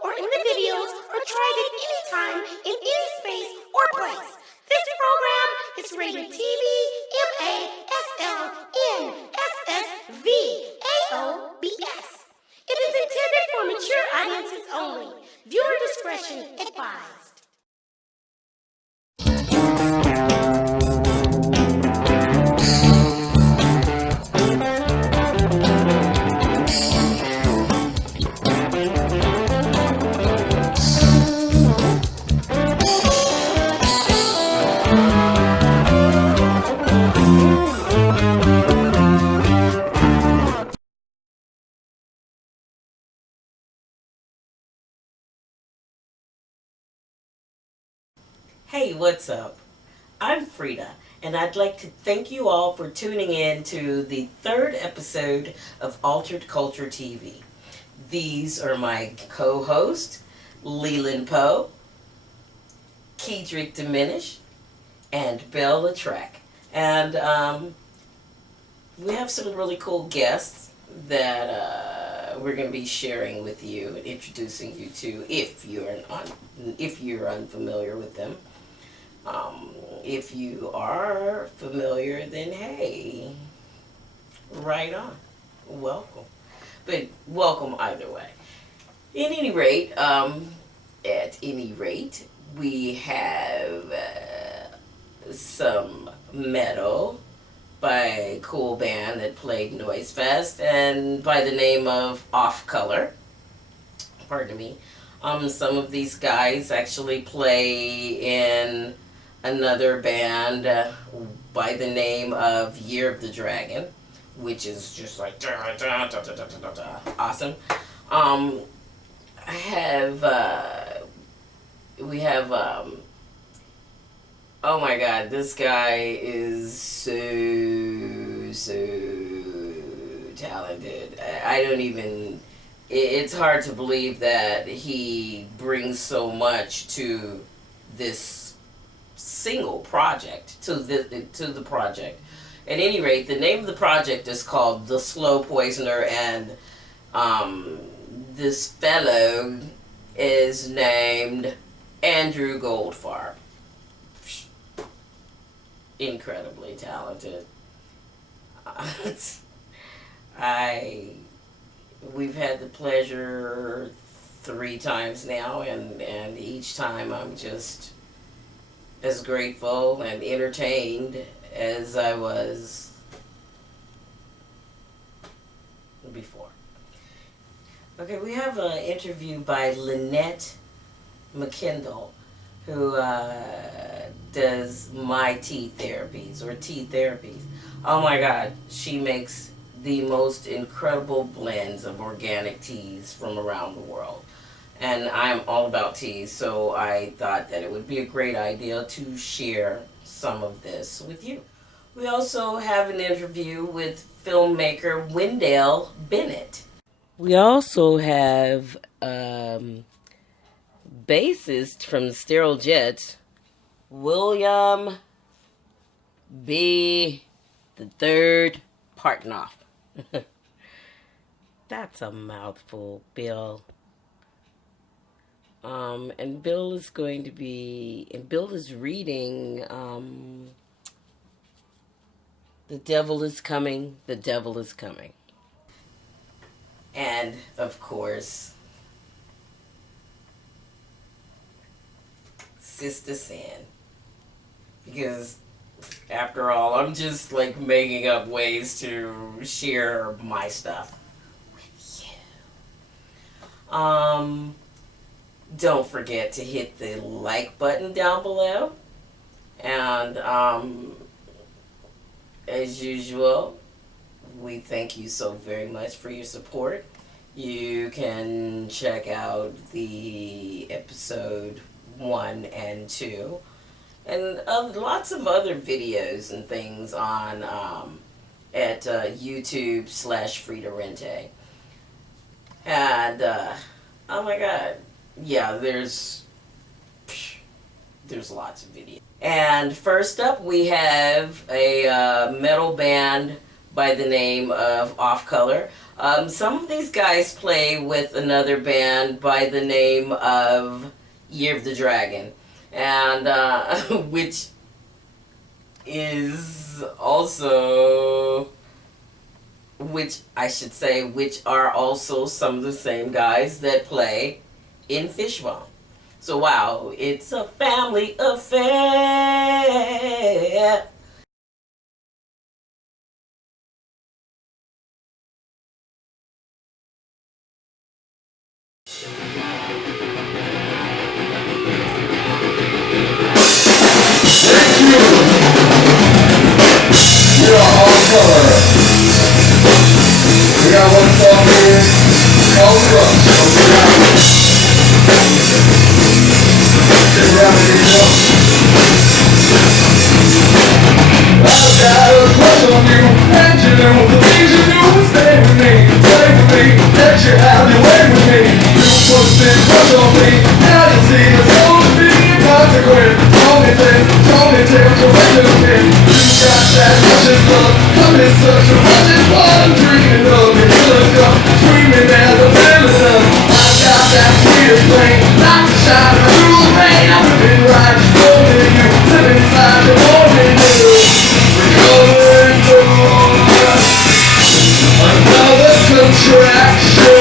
or in the videos or tried it anytime, in any space or place. This program is rated TV, MASLNSSVAOBS. It is intended for mature audiences only. Viewer discretion advised. Hey, what's up? I'm Freda, and I'd like to thank you all for tuning in to the third episode of Altered Culture TV. These are my co-hosts, Leland Poe, Kedrick Diminish, and Belle Latrec. And we have some really cool guests that we're going to be sharing with you and introducing you to if you're unfamiliar with them. If you are familiar, then hey, right on. Welcome. But welcome either way. At any rate, we have some metal by a cool band that played Noise Fest and by the name of Off Color. Pardon me. Some of these guys actually play in another band by the name of Year of the Dragon, which is just like awesome. We have oh my god, this guy is so talented. I don't even, it's hard to believe that he brings so much to this single project, to the project. At any rate, the name of the project is called The Slow Poisoner, and this fellow is named Andrew Goldfarb. Incredibly talented. We've had the pleasure 3 times now, and each time I'm just as grateful and entertained as I was before. Okay, we have an interview by Lynette McKendall, who does my tea therapies, or tea therapies. Oh my god, she makes the most incredible blends of organic teas from around the world. And I'm all about teas, so I thought that it would be a great idea to share some of this with you. We also have an interview with filmmaker Wendell Bennett. We also have bassist from the Sterile Jets, William B. the Third Partnoff. That's a mouthful, Bill. And Bill is reading, The Devil is Coming, The Devil is Coming. And, of course, Sista Sin. Because, after all, I'm just, like, making up ways to share my stuff with you. Don't forget to hit the like button down below. And as usual, we thank you so very much for your support. You can check out the episode 1 and 2 and lots of other videos and things on at YouTube/Freda Rente. And oh my god, yeah, there's lots of videos. And first up, we have a metal band by the name of Off Color. Some of these guys play with another band by the name of Year of the Dragon, and which is also, which are also some of the same guys that play in Fishbone. So wow, it's a family affair. We are Off Color. We got one song here called Rush. Get around and get drunk. I've got a crush on you, and you know the things you do is stay with me, let you have your way with me. You put this crush on me, now you see there's going to be a consequence. Only take to wait till then. You got that precious love, come in such a much is what I'm dreaming of. It will come screaming as a villain. I've got that sweetest flame, like to shine through the rain. I'm living right, holding you, sit inside the morning dew. Recovering from another contraction.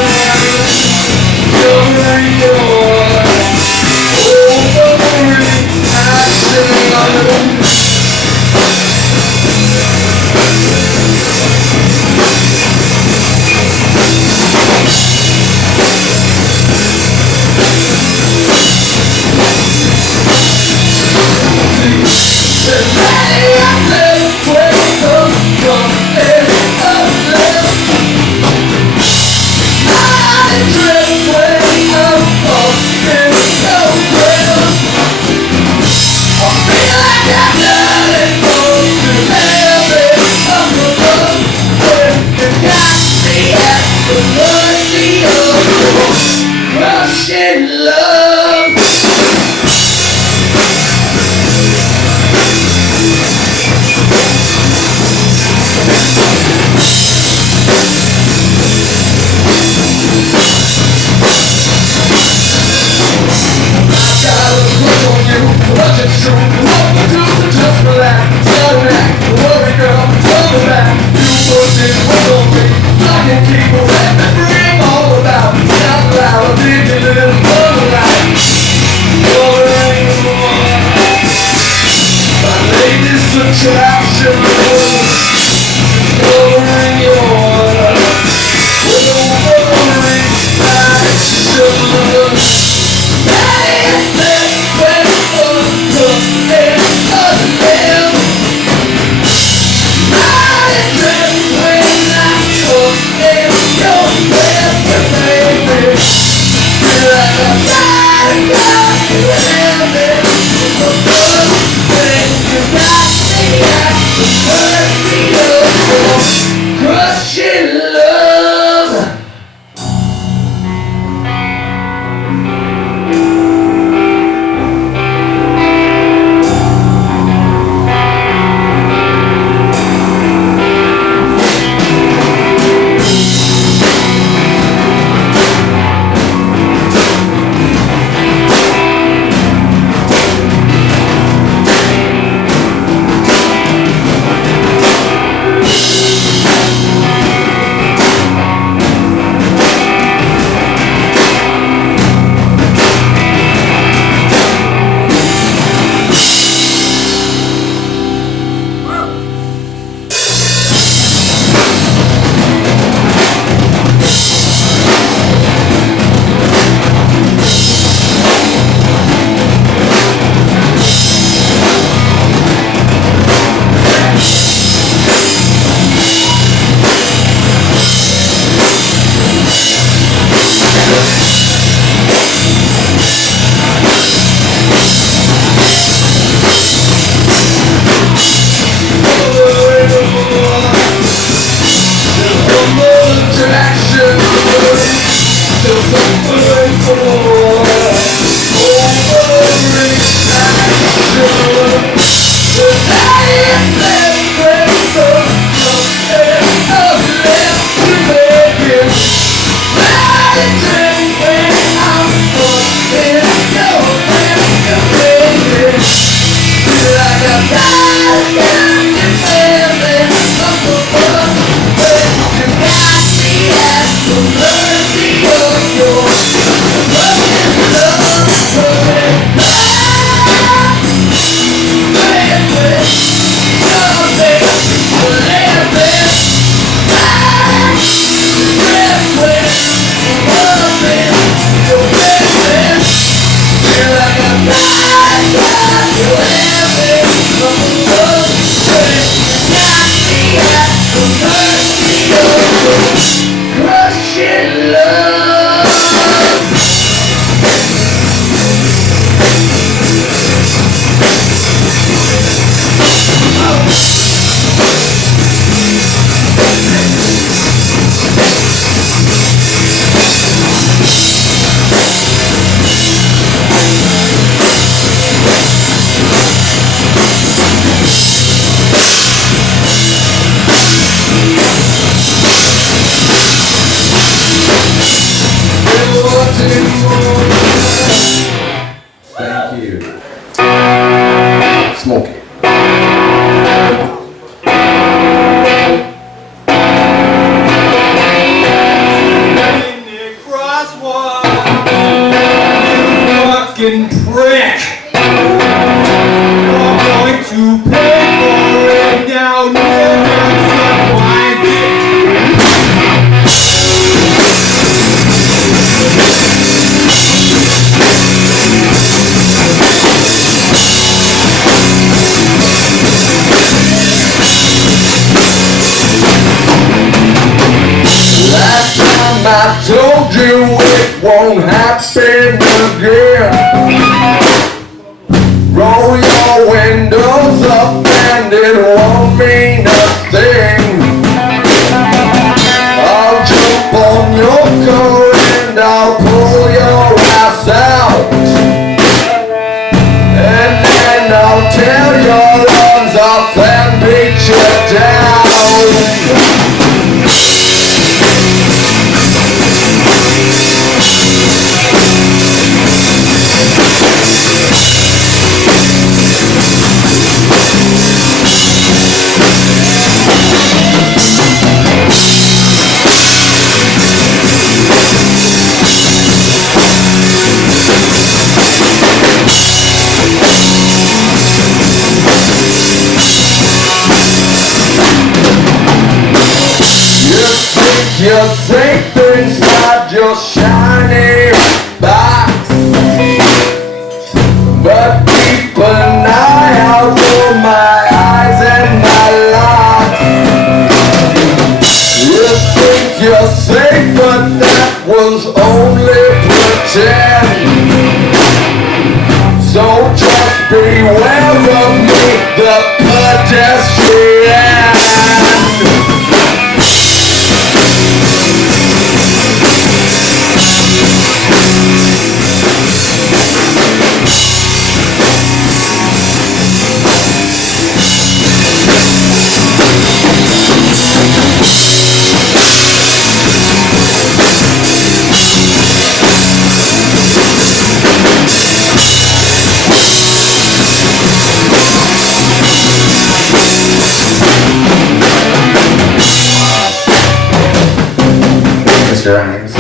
Covering your ovary passion. Russian love. Attraction, covering your ovary action. Crushing love. fucking prick! You're going to pay for it now, nigga, suck my dick! Last time I told you it won't happen again. Roll your windows up and it won't mean a thing. I'll jump on your car and I'll pull your ass out. And then I'll tear your lungs off and beat you down. You're safe inside your shiny box, but keep an eye out for my eyes and my locks. You think you're safe, but that was only pretend. So just beware of me, the pedestrian. Mr. Hanks.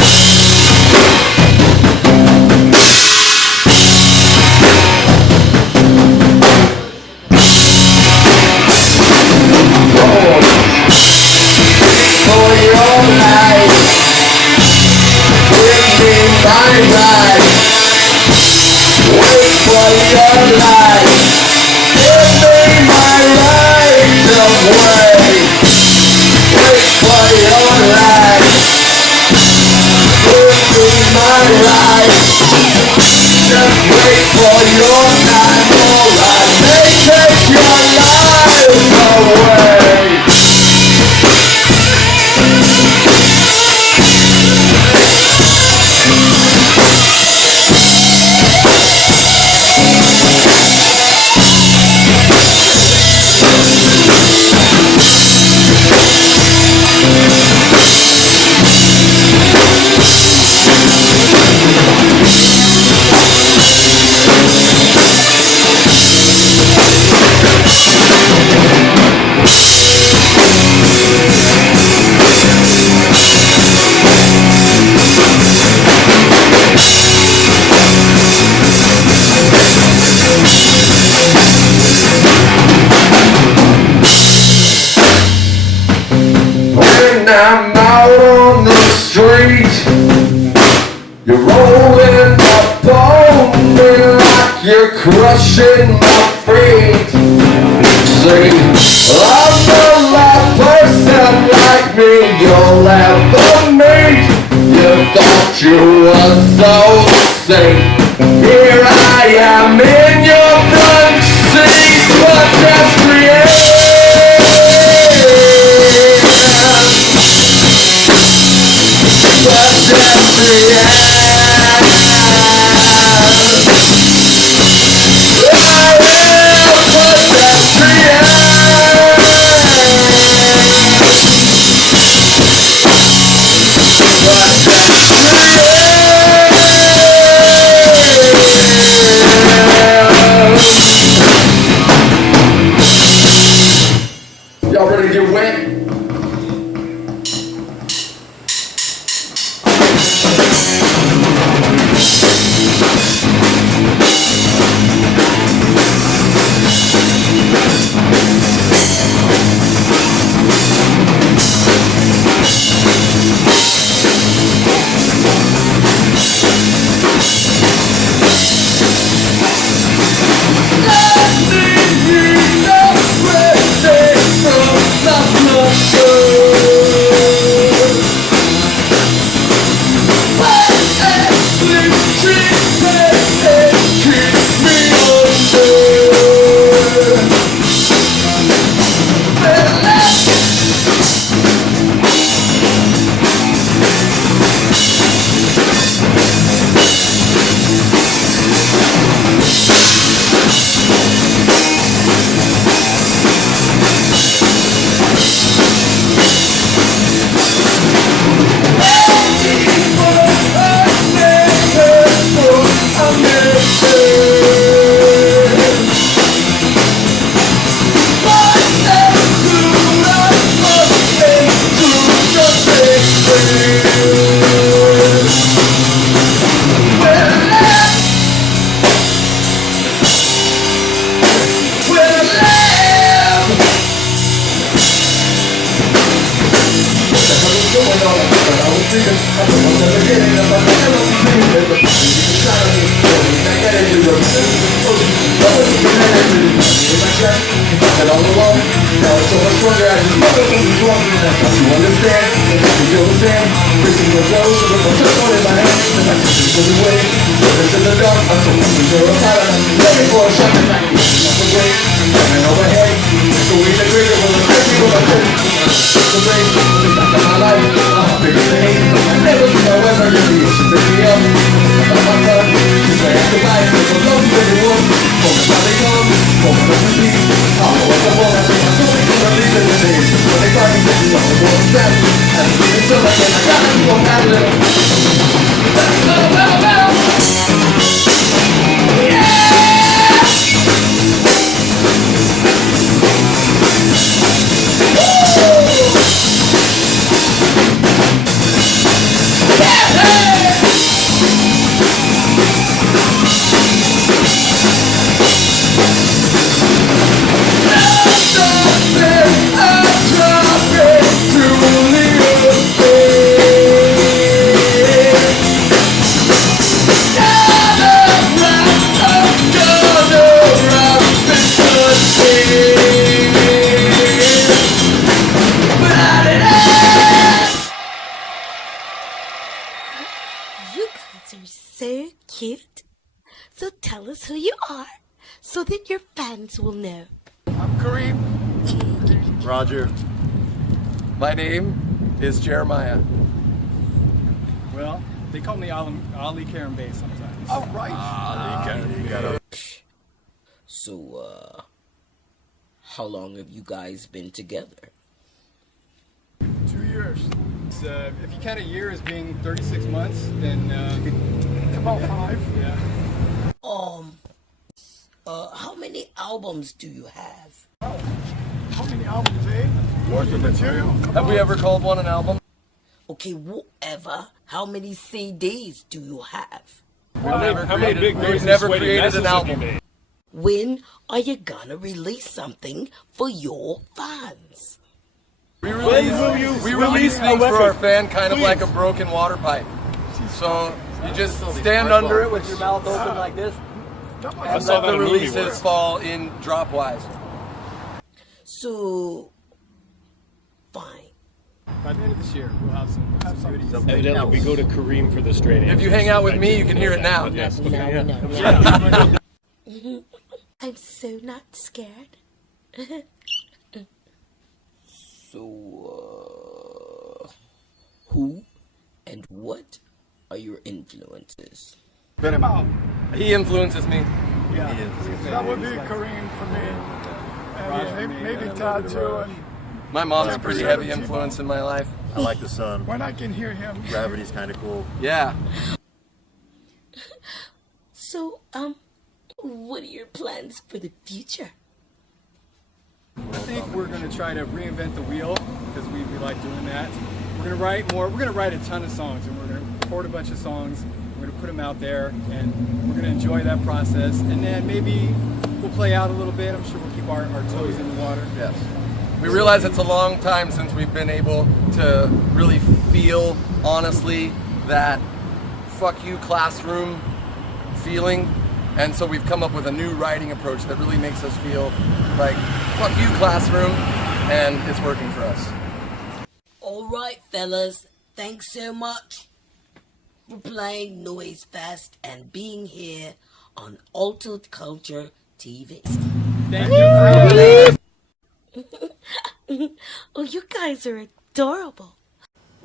For your life, give me my right. Wait for your life, give me my right of way. Wait for your life, give me my right. Just wait for your time, or I may take your life away. When I'm out on the street, you're rolling up on me like you're crushing my feet. See, I'm the last person like me you'll ever meet. You thought you were so safe. Here I am in your front seat, pedestrian. all along. Now it's so much stronger, I just love it when it's wrong. Don't you understand? Don't you feel the same? Every single dose, so there's no telephone in my hand. And my sister's pulling away, slipping to the dark. I'm so fucking terrified, I'm ready for a shot. And I can get enough away, standing overhead. So we the trigger when I'm crazy, when I'm crazy. The brain, the back of my life. Bigger than hate, I never see my weather. Radiation, pick me up. About myself, she's my afterlife. So love you, everyone. Moment how they come, moment of release. I'll know what's the one, I take my soul and release it. When they find me, this is all the world's best. And it's really so like I gotta keep on battling. Battle. You guys are so cute. So tell us who you are so that your fans will know. I'm Kareem. Roger. My name is Jeremiah. Well, they call me Ali Karen Bay sometimes. All right. So, how long have you guys been together? 2 years. If you count a year as being 36 months, then it's about 5. Yeah. How many albums do you have? How many albums, eh? Worth of material? Have we ever called one an album? Okay, whatever. How many CDs do you have? We've never created an album. When are you gonna release something for your fans? We release things for our fan kind of like a broken water pipe. So you just stand under it with your mouth open like this and let the releases fall in drop-wise. So, fine. By the end of this year, we'll have some goodies. Evidently, we go to Kareem for the straight answer. If you hang out with me, you can hear it now. Yes. No. Yeah. I'm so not scared. So, who and what are your influences? Spit him out. He influences me. Yeah, that would be Kareem for me. And maybe Todd too. And My mom's a pretty heavy influence in my life. I like the sun. when I can hear him. Gravity's kind of cool. Yeah. So, what are your plans for the future? I think we're going to try to reinvent the wheel because we like doing that. We're going to write more. We're going to write a ton of songs, and we're going to record a bunch of songs. We're going to put them out there, and we're going to enjoy that process. And then maybe we'll play out a little bit. I'm sure we'll keep our toes in the water. Yes. We realize it's a long time since we've been able to really feel honestly that fuck you classroom feeling. And so we've come up with a new writing approach that really makes us feel like fuck you classroom, and it's working for us. All right, fellas. Thanks so much for playing Noise Fest and being here on Altered Culture TV. Thank you. Oh, you guys are adorable.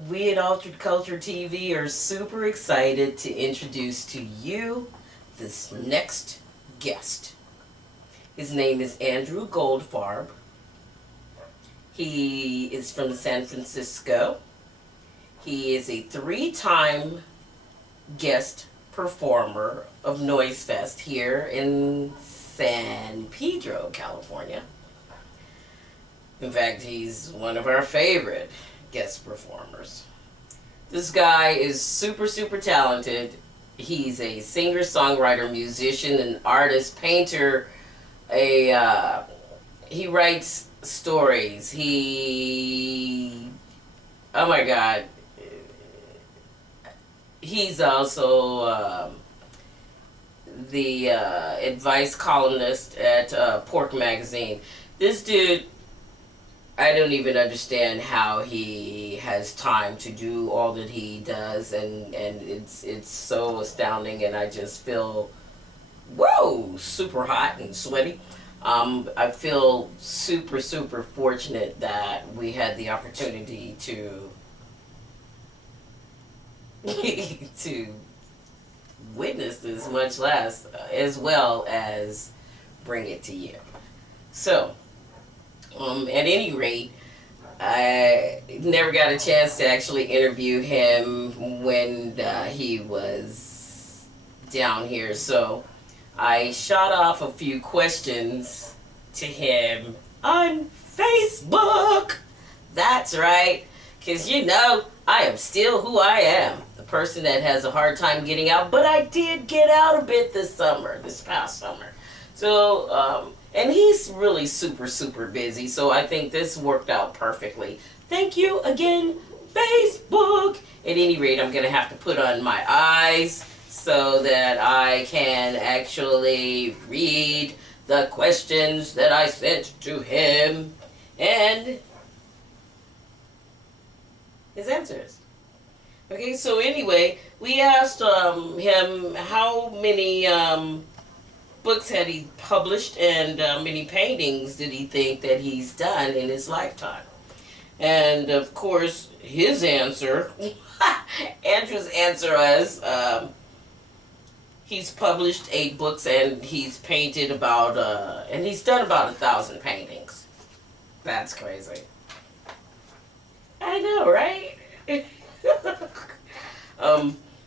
We at Altered Culture TV are super excited to introduce to you this next guest. His name is Andrew Goldfarb. He is from San Francisco. He is a 3-time guest performer of Noise Fest here in San Pedro, California. In fact, he's one of our favorite guest performers. This guy is super, super talented. He's a singer, songwriter, musician, an artist, painter. He writes stories. Oh my God. He's also the advice columnist at Pork Magazine. This dude, I don't even understand how he has time to do all that he does, and it's so astounding, and I just feel, whoa, super hot and sweaty. I feel super, super fortunate that we had the opportunity to to witness this, much less as well as bring it to you. So, at any rate, I never got a chance to actually interview him when he was down here. So I shot off a few questions to him on Facebook. That's right. Because, you know, I am still who I am. The person that has a hard time getting out. But I did get out a bit this past summer. So, and he's really super, super busy. So I think this worked out perfectly. Thank you again, Facebook. At any rate, I'm going to have to put on my eyes so that I can actually read the questions that I sent to him and his answers. Okay, so anyway, we asked him how many books had he published and how many paintings did he think that he's done in his lifetime. And of course, his answer, Andrew's answer was, he's published 8 books and he's painted about, and he's done about 1,000 paintings. That's crazy. I know, right?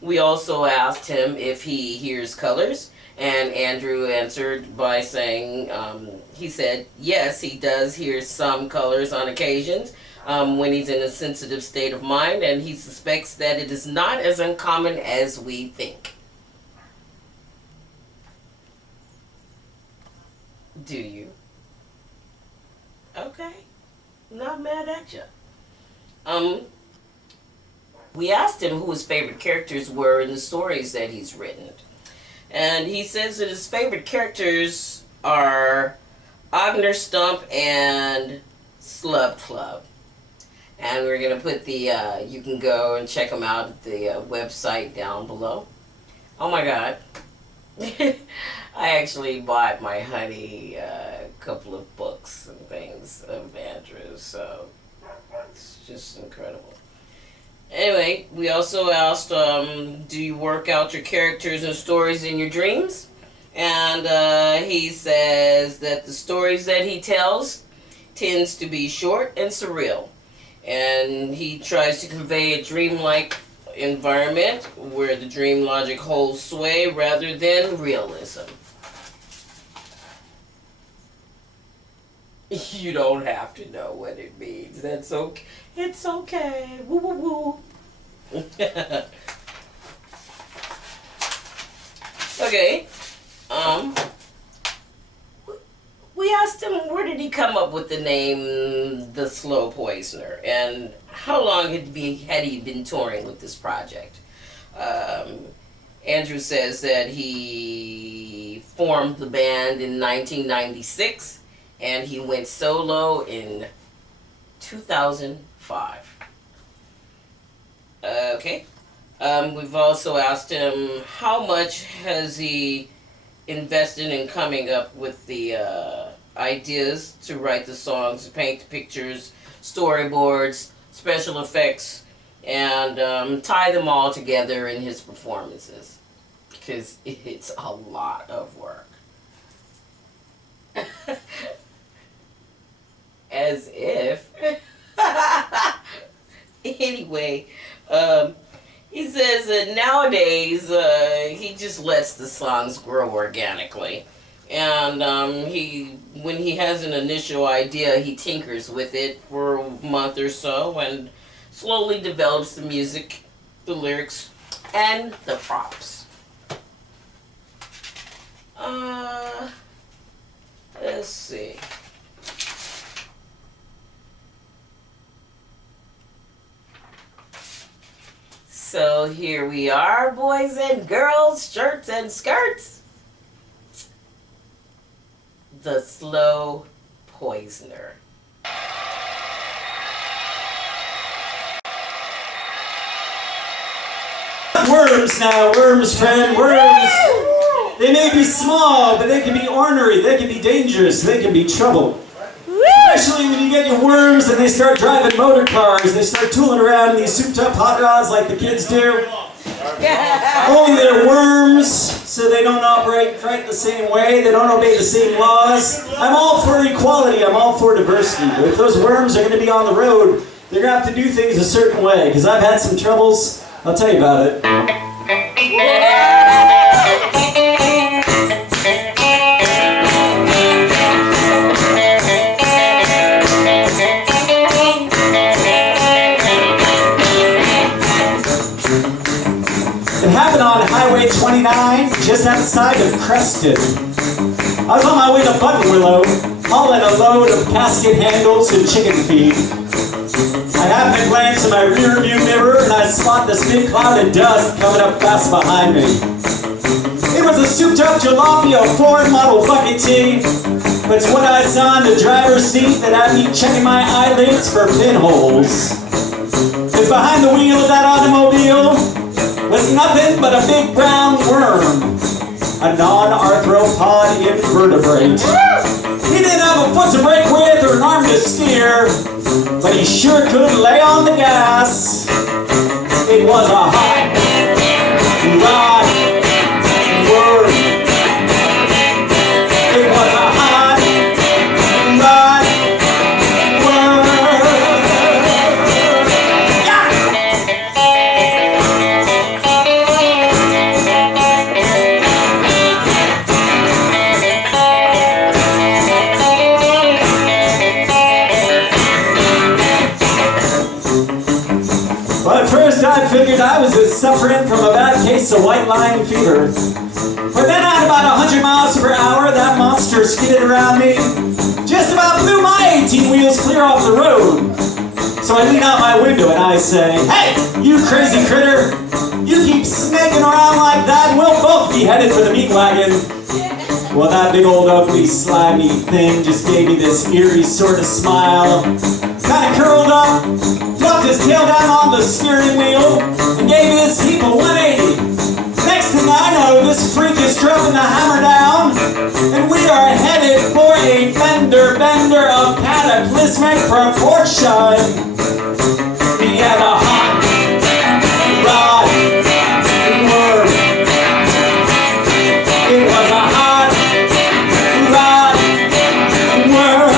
We also asked him if he hears colors, and Andrew answered by saying, he said, yes, he does hear some colors on occasions when he's in a sensitive state of mind, and he suspects that it is not as uncommon as we think. Do you? Okay. Not mad at you. We asked him who his favorite characters were in the stories that he's written. And he says that his favorite characters are Ogner Stump and Slub Club. And we're going to put the, you can go and check them out at the website down below. Oh my God. I actually bought my honey a couple of books and things of Andrew's, so it's just incredible. Anyway, we also asked, do you work out your characters and stories in your dreams? And he says that the stories that he tells tends to be short and surreal. And he tries to convey a dreamlike environment where the dream logic holds sway rather than realism. You don't have to know what it means. That's okay. It's okay. Woo woo woo. Okay. We asked him where did he come up with the name The Slow Poisoner, and how long had he been touring with this project. Andrew says that he formed the band in 1996 and he went solo in 2005. Okay. We've also asked him how much has he invested in coming up with the ideas to write the songs, paint the pictures, storyboards, special effects, and tie them all together in his performances. Because it's a lot of work. As if. Anyway, he says that nowadays he just lets the songs grow organically. And when he has an initial idea, he tinkers with it for a month or so and slowly develops the music, the lyrics, and the props. Let's see. So here we are, boys and girls, shirts and skirts. the slow poisoner. Worms now, worms, friend, worms. They may be small, but they can be ornery, they can be dangerous, they can be trouble. Especially when you get your worms and they start driving motor cars, they start tooling around in these souped up hot rods like the kids do. Only they're worms, so they don't operate quite the same way, they don't obey the same laws. I'm all for equality, I'm all for diversity, but if those worms are going to be on the road, they're going to have to do things a certain way, because I've had some troubles, I'll tell you about it. It happened on Highway 29, just outside of Creston. I was on my way to Buttonwillow, hauling a load of casket handles and chicken feed. I happen to glance in my rear view mirror and I spot this big cloud of dust coming up fast behind me. It was a souped up jalopy of Ford model bucket tea, but it's what I saw in the driver's seat that had me checking my eyelids for pinholes. Because behind the wheel of that automobile was nothing but a big brown worm, a non-arthropod invertebrate. He didn't have a foot to brake with or an arm to steer, but he sure could lay on the gas. It was a hot rod worm. It was a hot rod worm. Well, at first I figured I was just suffering from a bad case of white line fever. But then at about 100 miles per hour, that monster skidded around me, just about blew my 18 wheels clear off the road. So I lean out my window and I say, "Hey, you crazy critter, you keep snaking around like that and we'll both be headed for the meat wagon." Well, that big old ugly slimy thing just gave me this eerie sort of smile, kind of curled up, dropped his tail down on the steering wheel, and gave his heap a 180. Next thing I know, this freak is dropping the hammer down, and we are headed for a fender bender of cataclysmic proportion. We had a hot rod worm. It was a hot rod worm.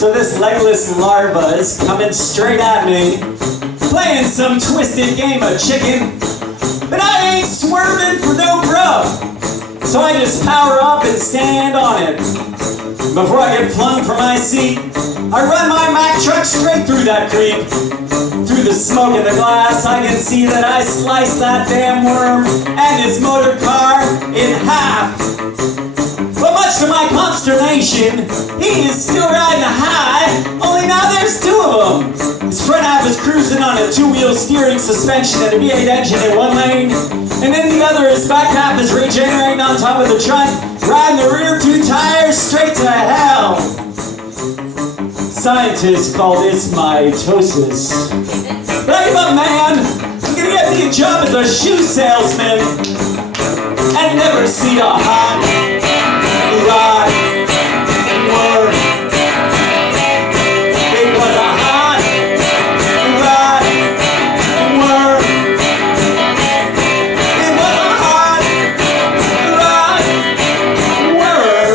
So this legless larva is coming straight at me, playing some twisted game of chicken, but I ain't swerving for no grub. So I just power up and stand on it. Before I get flung from my seat, I run my Mack truck straight through that creep. Through the smoke in the glass, I can see that I sliced that damn worm and his motor car in half. But much to my consternation, he is still riding high, only now there's two of them. His front half is cruising on a two-wheel steering suspension and a V8 engine in one lane, and then the other, his back half is regenerating on top of the trunk, riding the rear two tires straight to hell. Scientists call this mitosis. But I give up, man. I'm gonna get me a job as a shoe salesman and never see a hot rod worm. It was a hot rod worm. It was a hot rod worm.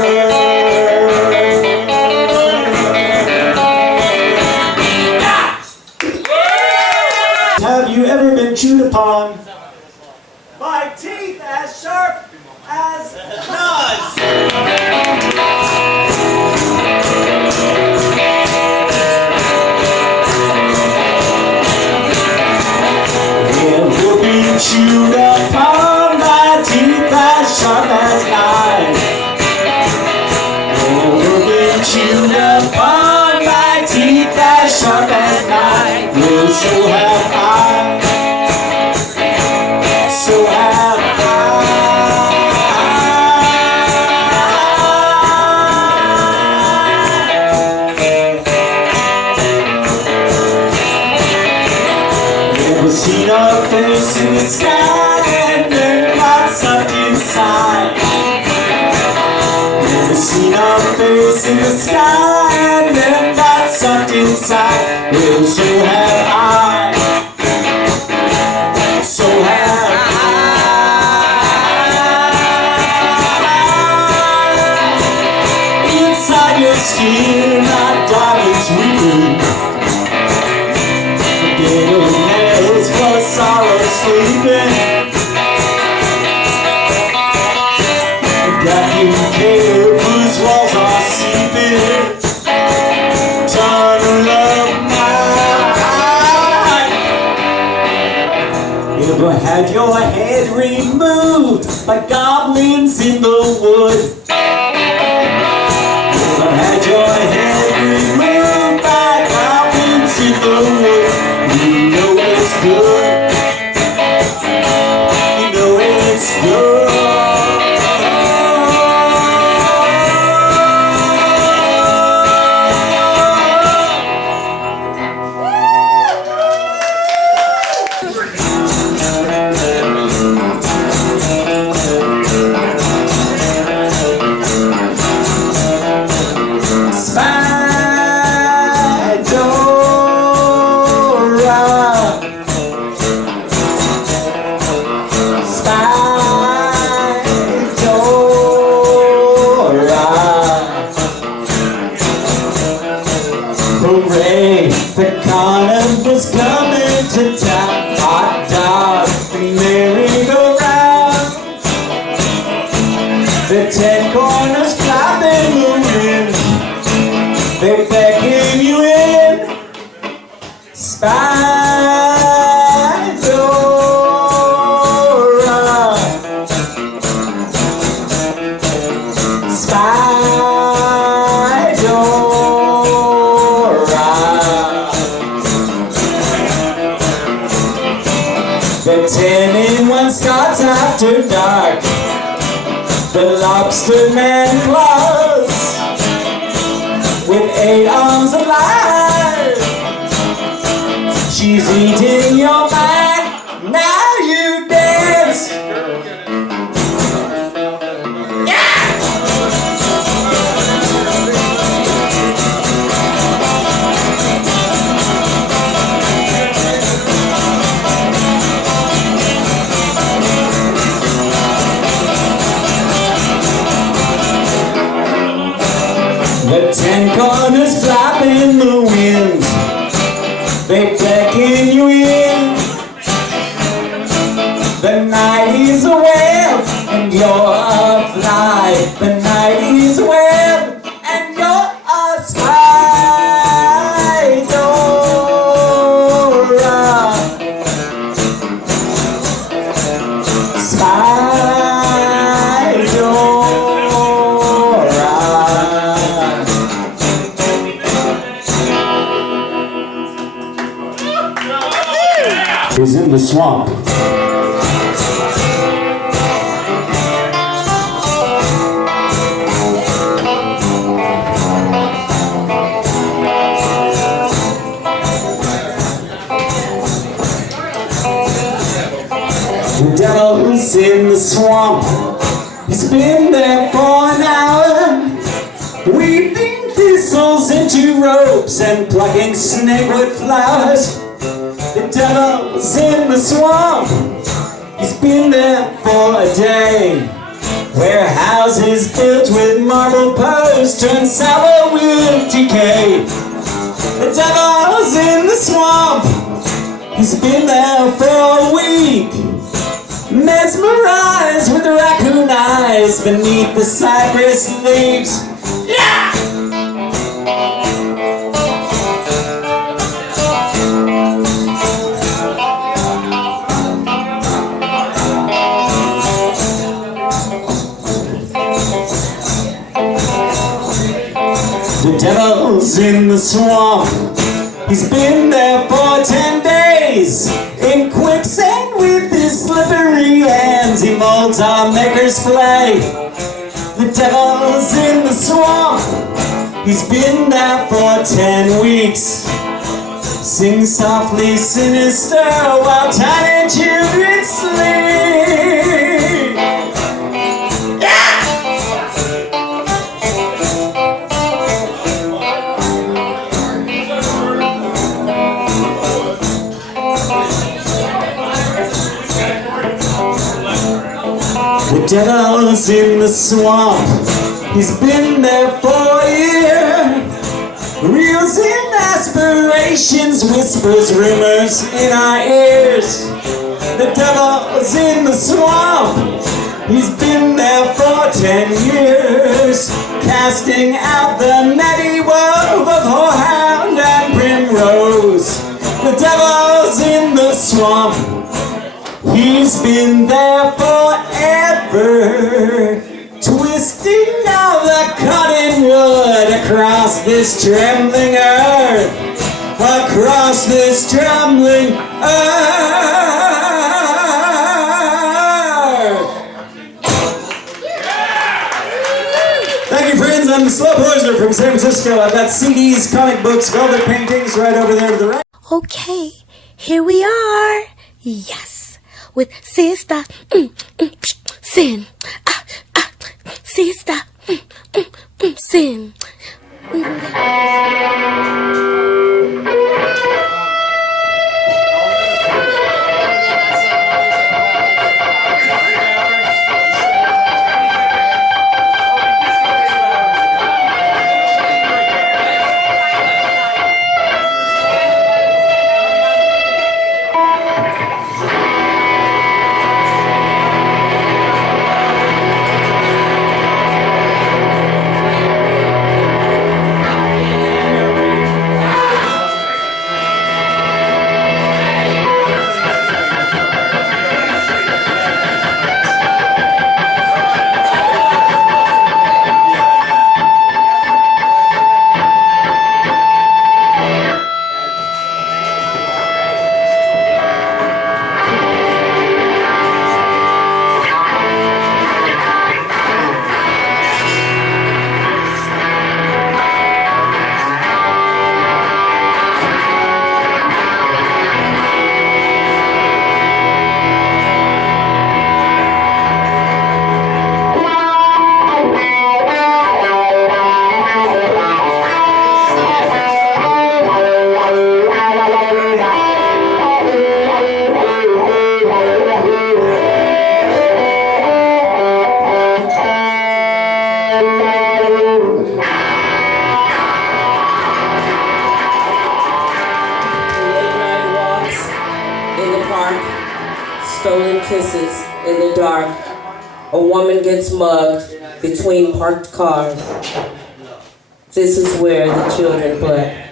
Have you ever been chewed upon by teeth as sharp as knives? Ever been chewed upon by teeth as sharp as knives? the sky and then got sucked inside. Never seen a face in the sky and then got sucked inside. Well, so have I. So have I. Inside your skin, my diamonds weeping. Ghetto nails for sorrow sleeping. Vacuum cave whose walls are seeping. Tunnel of night. Ever had your head removed by goblins in the wood? Ever had your head removed by goblins in the wood? You know it's good. You know it's good. Hooray, the carnival's coming to town. Hot dog, the merry-go-round. The 10 corners clapping the wind. They beckon you in. Spydora. The 10-in-1 starts after dark. The lobster man claws with 8 arms alive. She's eating your mind. Now you dance. The 10 corners flap in the wind. They beckon you in. The night is a web and you're a fly. The night is a web and you're a Spydora. Is in the swamp. The devil's in the swamp. He's been there for an hour, weaving thistles into ropes and plucking snakewood flowers. The devil's in the swamp. He's been there for a day, where houses built with marble posts turn sour with decay. The devil's in the swamp. He's been there for a week, mesmerized with raccoon eyes beneath the cypress leaves. Yeah! The devil's in the swamp. He's been there for 10 days. In quicksand with his slippery hands, he molds our maker's clay. The devil's in the swamp. He's been there for 10 weeks. Sing softly sinister while tiny children sleep. The devil's in the swamp. He's been there for a year. Reels in aspirations, whispers rumors in our ears. The devil's in the swamp. He's been there for 10 years, casting out the netty wove of whorehound and primrose. The devil's in the swamp. He's been there forever, twisting all the cutting wood across this trembling earth, across this trembling earth. Thank you, friends. I'm the Slow Poisoner from San Francisco. I've got CDs, comic books, velvet paintings right over there to the right. Okay, here we are. Yes, with Sista Sin. Sista Sin. Stolen kisses in the dark. A woman gets mugged between parked cars. This is where the children play.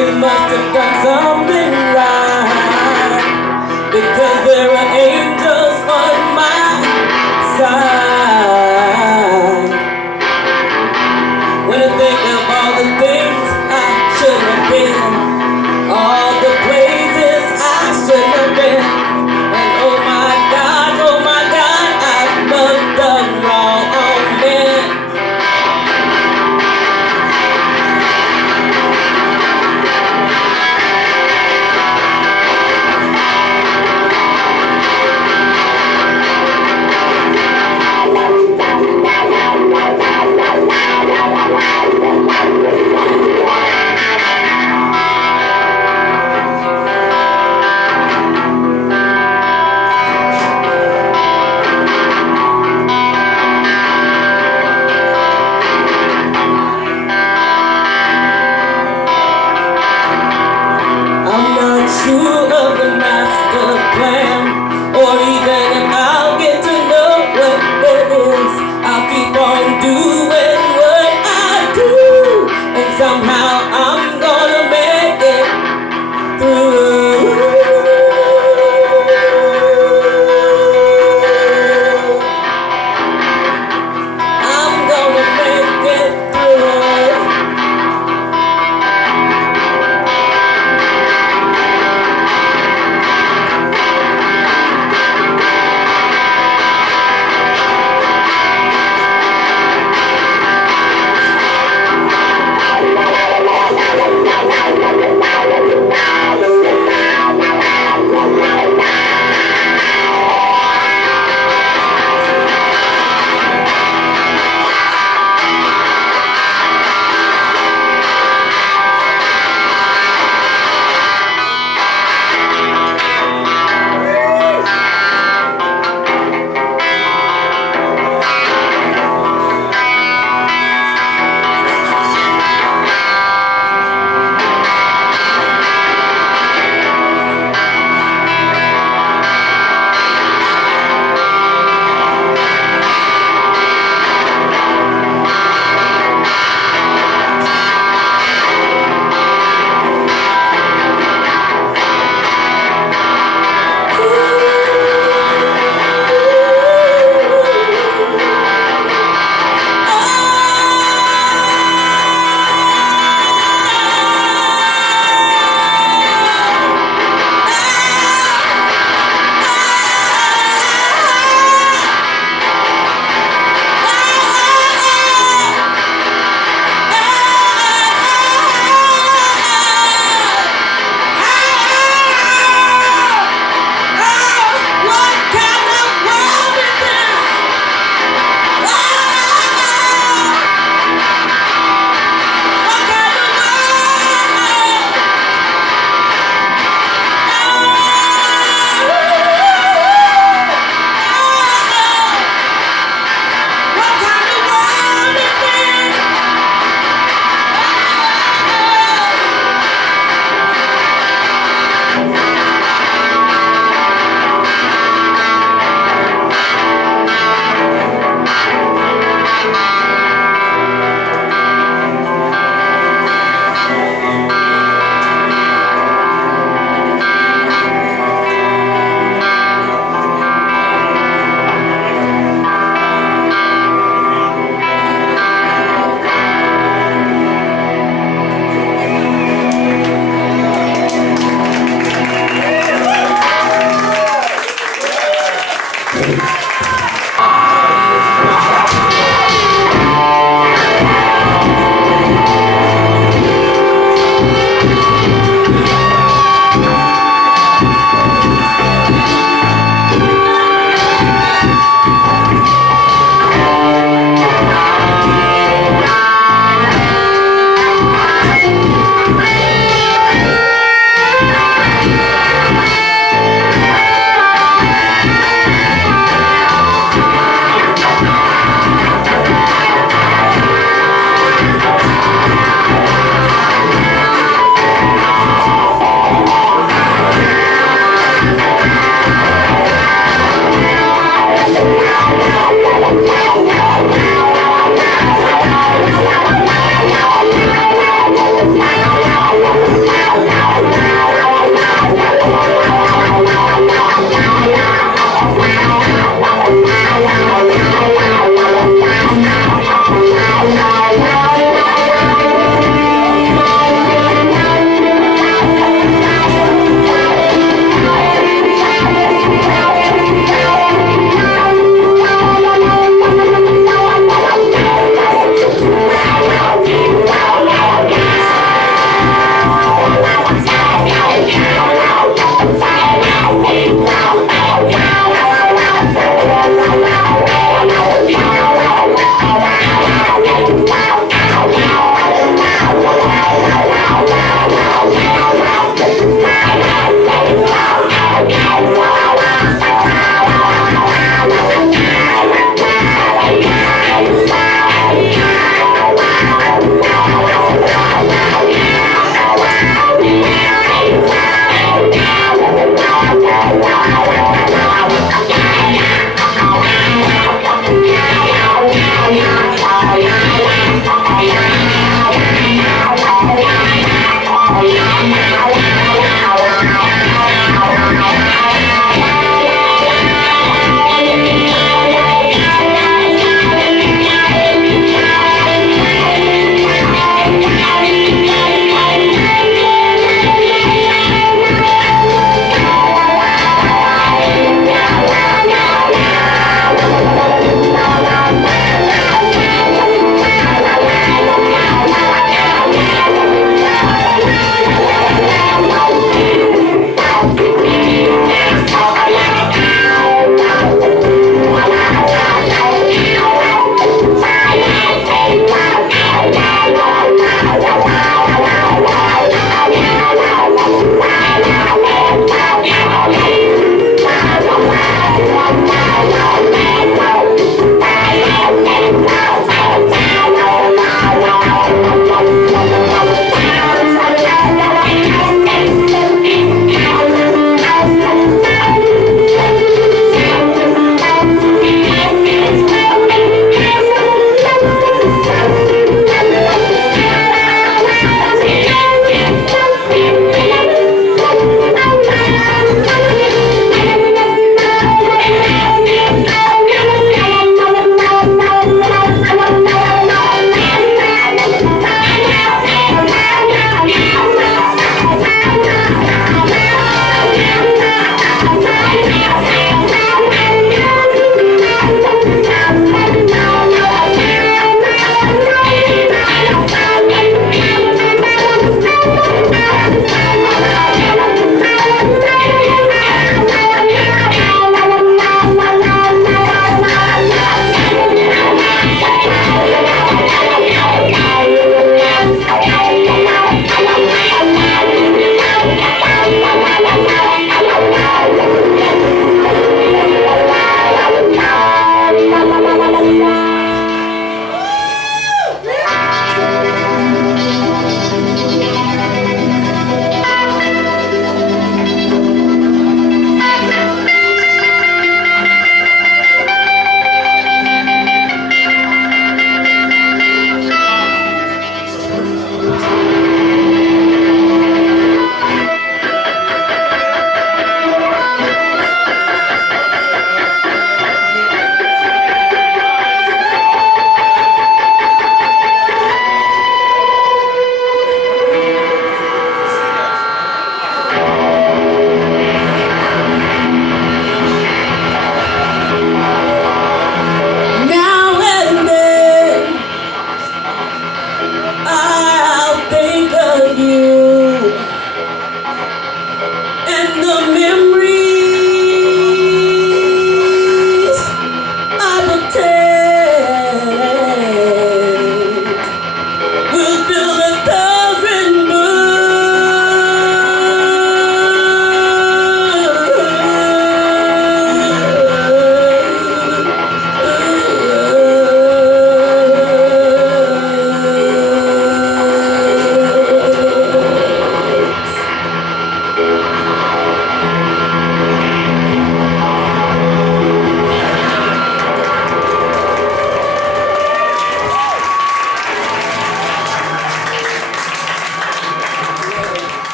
It must have done something right, because there are angels on my side. When I think of all the things I should have been, all the places I should have been, and oh my God, I must have done wrong on men.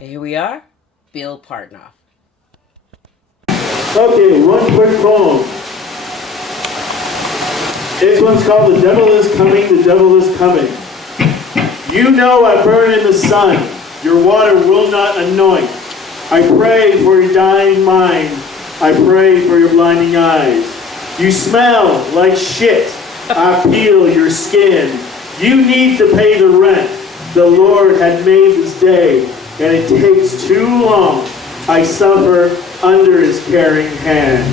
And here we are, Bill Partnoff. Okay, one quick poem. This one's called The Devil is Coming, the Devil is Coming. You know I burn in the sun, your water will not anoint. I pray for your dying mind, I pray for your blinding eyes. You smell like shit, I peel your skin. You need to pay the rent, the Lord had made this day, and it takes too long. I suffer under his caring hand.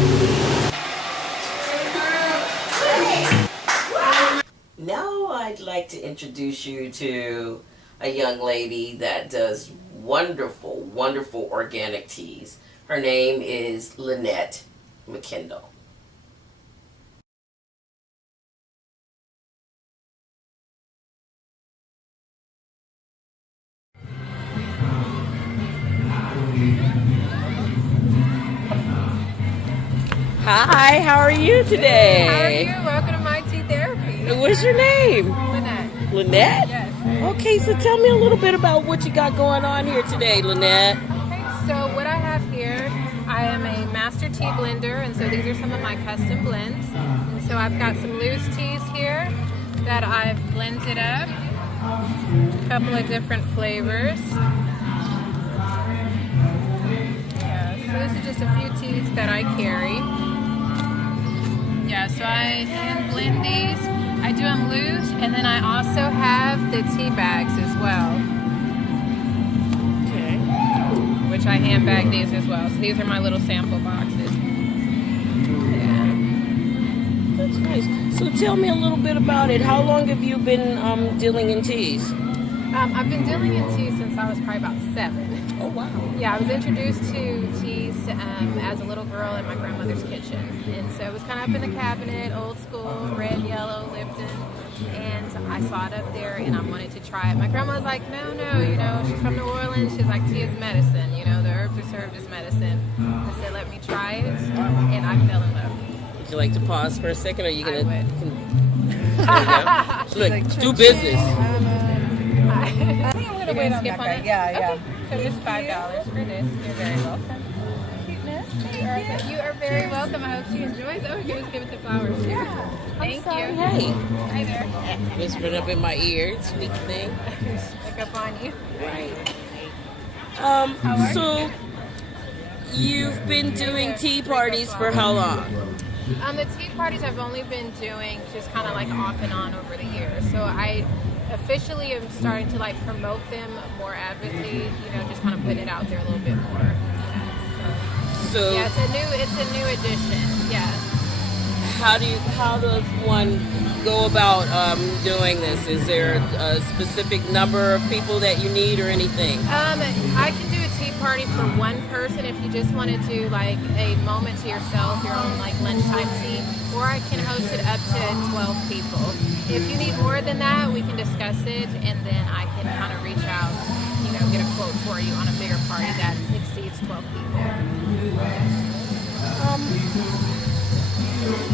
Now I'd like to introduce you to a young lady that does wonderful, wonderful organic teas. Her name is Rente'and McKendall. Hi, how are you today? How are you? Welcome to My Tea Therapy. What's your name? Lynette. Lynette? Yes. Okay, so tell me a little bit about what you got going on here today, Lynette. Okay, so what I have here, I am a master tea blender, and so these are some of my custom blends. And so I've got some loose teas here that I've blended up, a couple of different flavors. Yeah, so this is just a few teas that I carry. Yeah, so I hand blend these. I do them loose, and then I also have the tea bags as well. Okay. Which I hand bag these as well. So these are my little sample boxes. Yeah. That's nice. So tell me a little bit about it. How long have you been dealing in teas? I've been dealing in tea since I was probably about 7. Oh, wow. Yeah, I was introduced to teas as a little girl in my grandmother's kitchen. And so it was kind of up in the cabinet, old school, red, yellow, Lipton. And I saw it up there and I wanted to try it. My grandma was like, no, you know, she's from New Orleans. She's like, tea is medicine. You know, the herbs are served as medicine. I said, let me try it. And I fell in love. Would you like to pause for a second, or are you I going would. to... Look, do business. I think I'm going to wait on skip on it. Yeah. Okay. So just $5 for this. You're very welcome. You are very welcome. I hope she enjoys it. Oh, you just give it the flowers. Yeah. Thank you. Hey. Hi there. Whispering up in my ear, sneak thing. Look up on you. Right. So you've been doing tea parties for how long? The tea parties I've only been doing just kind of like off and on over the years. So I officially am starting to like promote them more avidly, you know, just kind of putting it out there a little bit more. So Yeah, it's a new addition. Yeah. how does one go about doing this? Is there a specific number of people that you need or anything? I can do a tea party for one person if you just want to do like a moment to yourself, your own like lunchtime tea, or I can host it up to 12 people. If you need more than that, we can discuss it, and then I can kind of reach out, you know, get a quote for you on a bigger party that exceeds 12 people.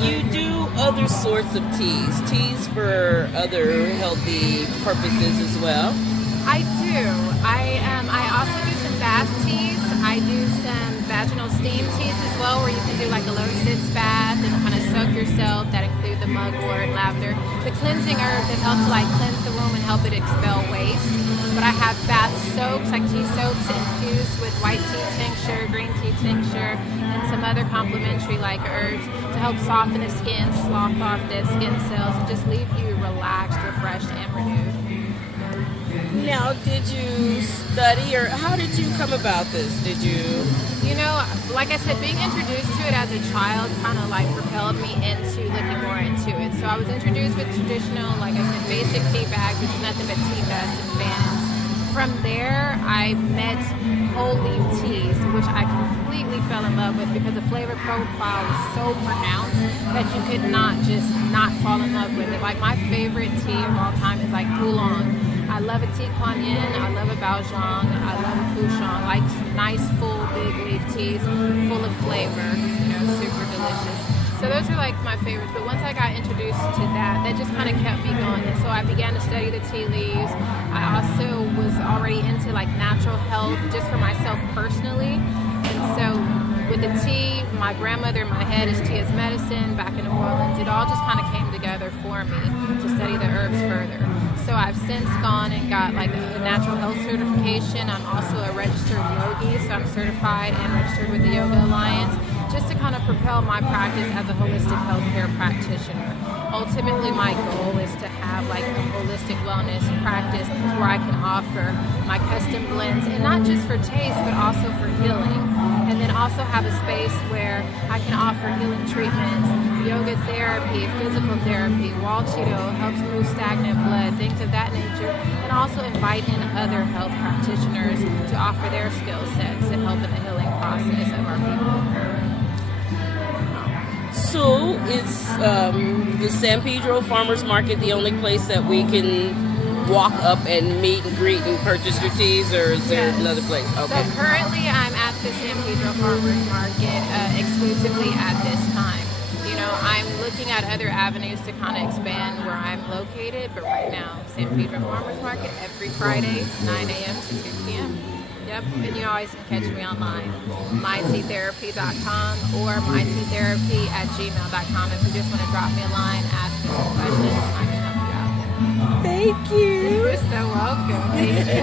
You do other sorts of teas for other healthy purposes as well. I do. I also do some bath teas. I do some vaginal steam teas as well, where you can do like a low sitz bath and kind of soak yourself. That include the mugwort, lavender, the cleansing herbs that help to like cleanse the womb and help it expel waste. But I have bath soaps, like tea soaps infused with white tea tincture, green tea tincture, and some other complementary like herbs to help soften the skin, slough off dead skin cells, and just leave you relaxed, refreshed, and renewed. Now, did you study, or how did you come about this? Did you? You know, like I said, being introduced to it as a child kind of like propelled me into looking more into it. So I was introduced with traditional, like I said, basic tea bags, which is nothing but tea vests and fans. From there, I met whole leaf teas, which I completely fell in love with because the flavor profile is so pronounced that you could not just not fall in love with it. Like my favorite tea of all time is like oolong. I love a tea Kuan Yin, I love a Baozhong, I love a Pouchon, like some nice full big leaf teas full of flavor, you know, super delicious. So those are like my favorites, but once I got introduced to that just kind of kept me going. And so I began to study the tea leaves. I also was already into like natural health just for myself personally. And so with the tea, my grandmother in my head is tea as medicine back in New Orleans. It all just kind of came together for me to study the herbs further. So I've since gone and got like a natural health certification. I'm also a registered yogi, so I'm certified and registered with the Yoga Alliance, just to kind of propel my practice as a holistic healthcare practitioner. Ultimately, my goal is to have like a holistic wellness practice where I can offer my custom blends, and not just for taste, but also for healing. And then also have a space where I can offer healing treatments, yoga therapy, physical therapy, wall Cheeto, helps move stagnant blood, things of that nature, and also invite in other health practitioners to offer their skill sets to help in the healing process of our people. So is the San Pedro Farmers Market the only place that we can walk up and meet and greet and purchase your teas, or is there another place? Okay. So currently I'm at the San Pedro Farmers Market exclusively at this time. You know, I'm looking at other avenues to kind of expand where I'm located, but right now, San Pedro Farmers Market every Friday, 9 a.m. to 2 p.m. Yep, and you always can catch me online, myteatherapy.com or myteatherapy@gmail.com. If you just want to drop me a line, ask me some questions, I can help you out there. Thank you. You're so welcome. Thank you.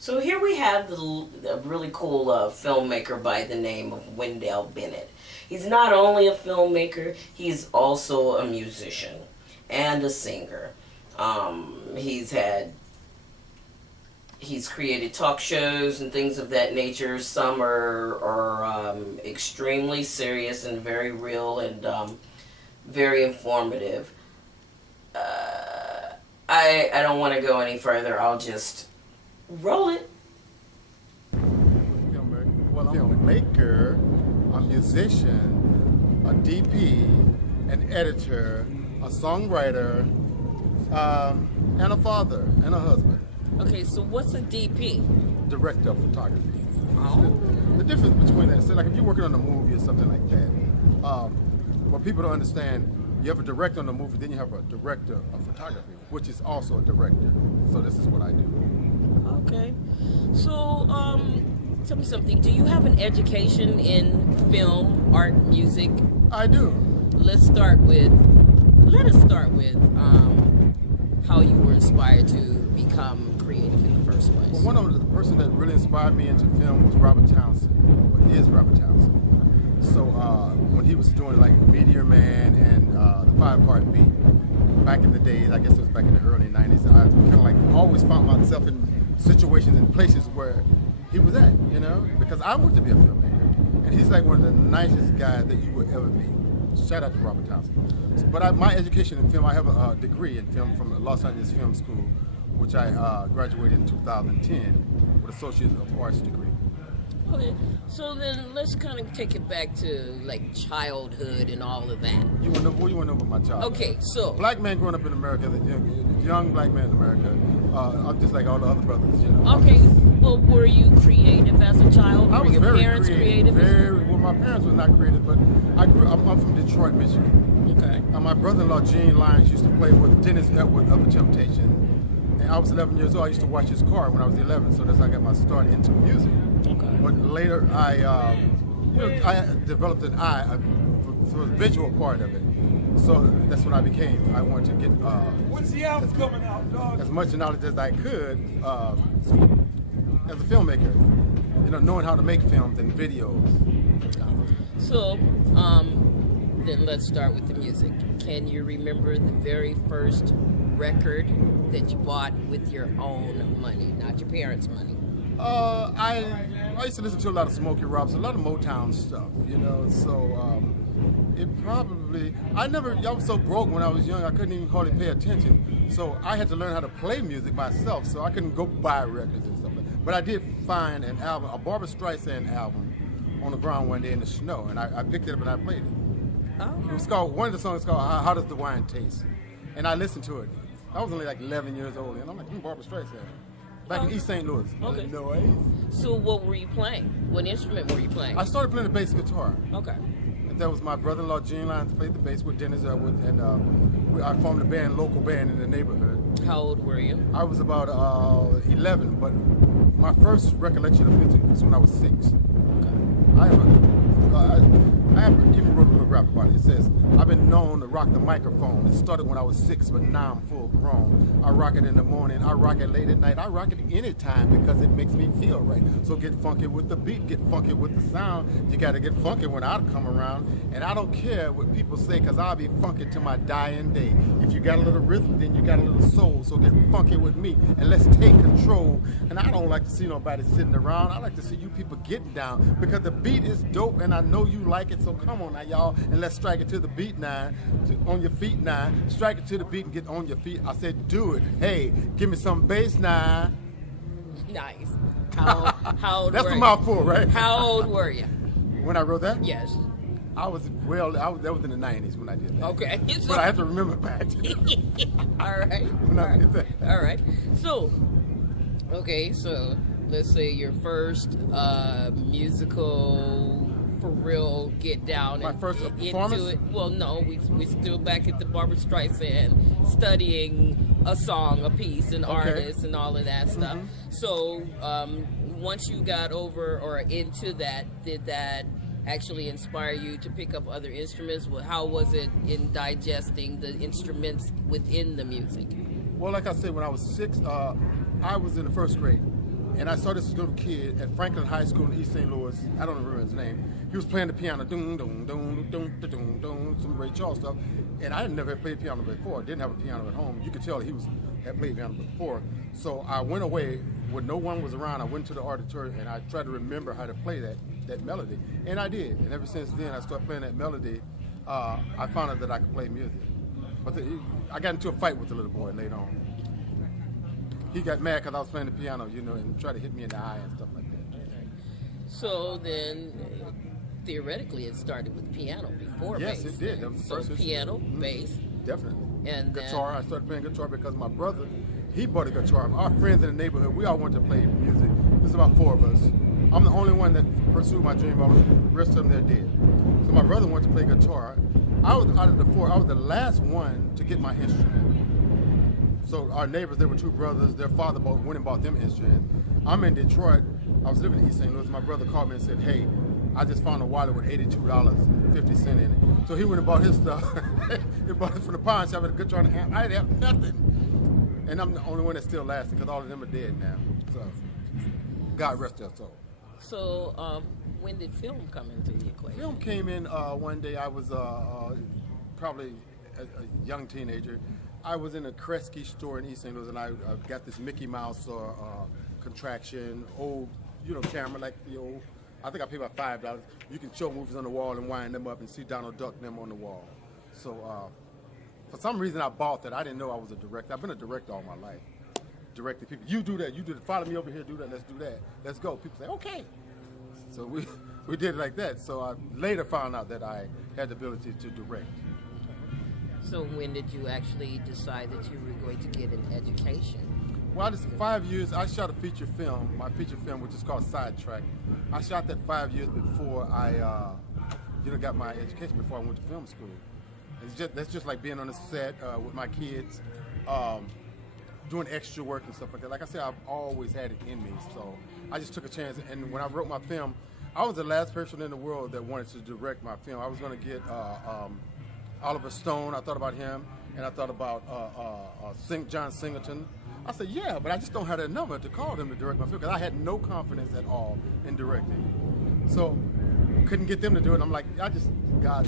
So here we have a really cool filmmaker by the name of Wendell Bennett. He's not only a filmmaker, he's also a musician and a singer. He's created talk shows and things of that nature. Some are extremely serious and very real and very informative. I don't want to go any further. I'll just roll it. Well, I'm a filmmaker, a musician, a DP, an editor, a songwriter, and a father and a husband. Okay, so what's a DP? Director of photography. Oh. The difference between that, so like if you're working on a movie or something like that, what people don't understand, you have a director on the movie, then you have a director of photography, which is also a director. So this is what I do. Okay. So, tell me something. Do you have an education in film, art, music? I do. Let us start with how you were inspired to become creative in the first place. Well, one of the person that really inspired me into film was Robert Townsend, or is Robert Townsend. So when he was doing like Meteor Man and the 5 Heartbeat, back in the days, I guess it was back in the early 90s, I kind of like always found myself in situations and places where he was at, you know, because I wanted to be a filmmaker. And he's like one of the nicest guys that you would ever meet. Shout out to Robert Townsend. But my education in film, I have a degree in film from the Los Angeles Film School, which I graduated in 2010 with Associate of Arts degree. Okay, so then let's kind of take it back to like childhood and all of that. You want to know about my childhood? Okay, so black man growing up in America, the young black man in America. I'm just like all the other brothers, you know. Okay, well, were you creative as a child? I was were your very parents creative? Well, my parents were not creative, but I'm from Detroit, Michigan. Okay. My brother-in-law Gene Lyons used to play with Dennis Edward of The Temptation. And I was 11 years old. I used to watch his car when I was 11, so that's how I got my start into music. Okay. But later, I developed an eye for the visual part of it. So that's what I became. I wanted to get When's the album coming out, dog? as much knowledge as I could as a filmmaker. You know, knowing how to make films and videos. So, then let's start with the music. Can you remember the very first record that you bought with your own money, not your parents' money? I used to listen to a lot of Smokey Robinson, a lot of Motown stuff, you know, so it probably, I was so broke when I was young, I couldn't even hardly pay attention, so I had to learn how to play music myself, so I couldn't go buy records and stuff like that. But I did find an album, a Barbra Streisand album, on the ground one day in the snow, and I picked it up and I played it. Oh. It was called, one of the songs was called How Does the Wine Taste? And I listened to it. I was only like 11 years old, and I'm like, Barbra Streisand. back in East St. Louis, Okay. Illinois. So what were you playing? What instrument were you playing? I started playing the bass guitar. Okay. And that was my brother-in-law, Gene Lyons, played the bass with Dennis Elwood, and I formed a band, local band in the neighborhood. How old were you? I was about 11, but my first recollection of music was when I was 6. I even wrote a little rap about it. It says, I've been known to rock the microphone. It started when I was 6, but now I'm full grown. I rock it in the morning, I rock it late at night, I rock it anytime because it makes me feel right. So get funky with the beat, get funky with the sound. You gotta get funky when I come around. And I don't care what people say, cause I'll be funky to my dying day. If you got a little rhythm, then you got a little soul. So get funky with me and let's take control. And I don't like to see nobody sitting around. I like to see you people getting down because the beat is dope and I know you like it. So come on now, y'all, and let's strike it to the beat now. On your feet now. Strike it to the beat and get on your feet. I said, do it. Hey, give me some bass now. Nice. How old That's were a you? mouthful, right? How old were you? When I wrote that? Yes. that was in the 90s when I did that. Okay. But I have to remember back. All right. When I did that. All right. So, okay, so let's say your first musical for real get down. My first performance? Into it. Well, no, we still back at the Barbra Streisand studying a song, a piece, an artist, and all of that stuff. So, once you got over or into that, did that actually inspire you to pick up other instruments? Well, how was it in digesting the instruments within the music? Well, like I said, when I was 6, I was in the 1st grade. And I saw this little kid at Franklin High School in East St. Louis. I don't remember his name. He was playing the piano, some Ray Charles stuff. And I had never played piano before. Didn't have a piano at home. You could tell he had played piano before. So I went away when no one was around. I went to the auditorium and I tried to remember how to play that melody. And I did. And ever since then, I started playing that melody. I found out that I could play music. But I got into a fight with the little boy later on. He got mad because I was playing the piano, and tried to hit me in the eye and stuff like that. So then, theoretically, it started with piano before bass. Yes, it did. That was the first piano, bass. Definitely. And guitar. I started playing guitar because my brother, he bought a guitar. Our friends in the neighborhood, we all wanted to play music. There's about 4 of us. I'm the only one that pursued my dream. The rest of them, they're dead. So my brother wanted to play guitar. I was out of the 4. I was the last one to get my instrument. So our neighbors, there were 2 brothers. Their father went and bought them instruments. I'm in Detroit. I was living in East St. Louis. My brother called me and said, hey, I just found a wallet with $82.50 in it. So he went and bought his stuff. He bought it from the pawn shop at a guitar and amp. I didn't have nothing. And I'm the only one that's still lasting because all of them are dead now. So God rest their soul. So when did film come into the equation? Film came in one day. I was probably a young teenager. I was in a Kresge store in East St. Louis, and I got this Mickey Mouse contraction, old, camera like the old. I think I paid about $5. You can show movies on the wall and wind them up and see Donald Duck them on the wall. So for some reason I bought that. I didn't know I was a director. I've been a director all my life. Directing people. You do that. You do that. Follow me over here. Do that. Let's do that. Let's go. People say, okay. So we did it like that. So I later found out that I had the ability to direct. So when did you actually decide that you were going to get an education? Well, this 5 years, I shot a feature film, my feature film, which is called Sidetrack. I shot that 5 years before I got my education, before I went to film school. That's just like being on a set with my kids, doing extra work and stuff like that. Like I said, I've always had it in me, so I just took a chance. And when I wrote my film, I was the last person in the world that wanted to direct my film. I was going to get Oliver Stone. I thought about him, and I thought about John Singleton. I said, yeah, but I just don't have that number to call them to direct my film because I had no confidence at all in directing. So couldn't get them to do it. I'm like, God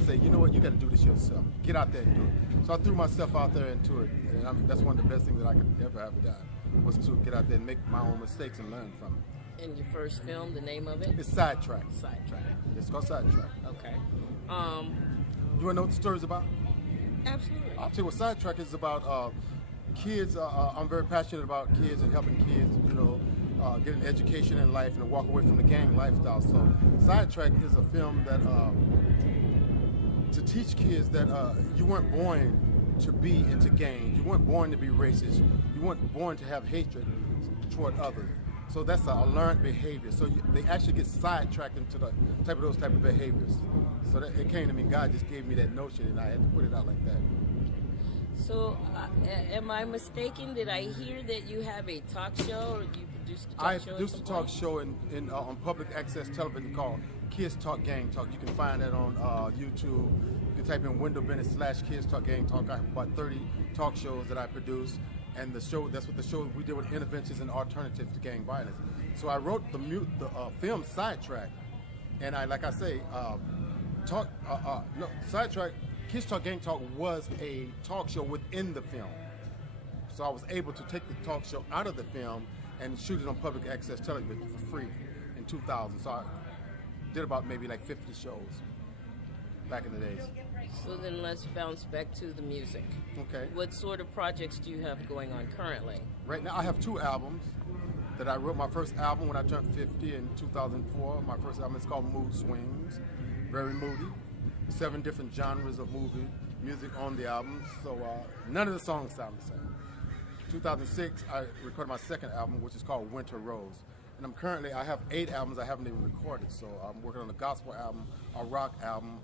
said, you know what, you got to do this yourself. Get out there and do it. So I threw myself out there into it, and that's one of the best things that I could ever have done, was to get out there and make my own mistakes and learn from it. And your first film, the name of it? It's Sidetrack. Sidetrack. It's called Sidetrack. Okay. You want to know what the story's about? Absolutely. I'll tell you what Sidetrack is about. Kids, I'm very passionate about kids and helping kids, get an education in life and walk away from the gang lifestyle. So Sidetrack is a film that to teach kids that you weren't born to be into gangs. You weren't born to be racist. You weren't born to have hatred. toward others. So that's a learned behavior. So they actually get sidetracked into those type of behaviors. So that it came to me. God just gave me that notion, and I had to put it out like that. So, am I mistaken? Did I hear that you have a talk show, or you produced a talk show? I produced a talk show on public access television called Kids Talk Gang Talk. You can find that on YouTube. You can type in Wendell Bennett /Kids Talk Gang Talk. I have about 30 talk shows that I produce. And that's what the show we did with interventions and alternatives to gang violence. So I wrote the film Sidetrack, and Sidetrack, Kids Talk Gang Talk was a talk show within the film. So I was able to take the talk show out of the film and shoot it on public access television for free in 2000. So I did about maybe like 50 shows back in the days. So then let's bounce back to the music. Okay. What sort of projects do you have going on currently? Right now I have 2 albums that I wrote. My first album when I turned 50 in 2004. My first album is called Mood Swings. Very moody. 7 different genres of music on the album. So none of the songs sound the same. 2006 I recorded my second album, which is called Winter Rose. And I have 8 albums I haven't even recorded. So I'm working on a gospel album, a rock album,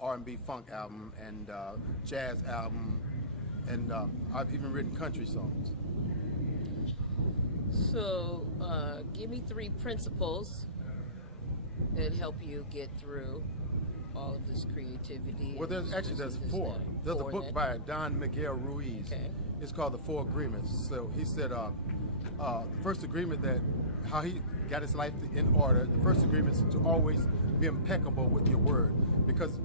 R&B funk album, and jazz album, and I've even written country songs. So give me 3 principles that help you get through all of this creativity. Well, there's 4. There's a book by Don Miguel Ruiz. Okay. It's called The 4 Agreements. So he said the first agreement that how he got his life in order, the first agreement is to always be impeccable with your word, because